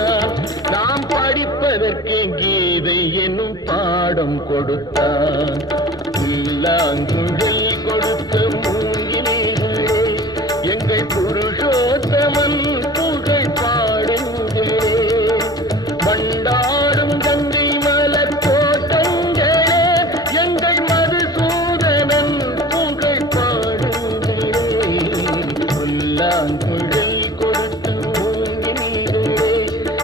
கொடுத்தான். நாம் படிப்பதற்கு கீதை என்னும் பாடம் கொடுத்தான். புல்லாங்குழல் கொடுத்த மூங்கிலே எங்கள் புருஷோத்தமன்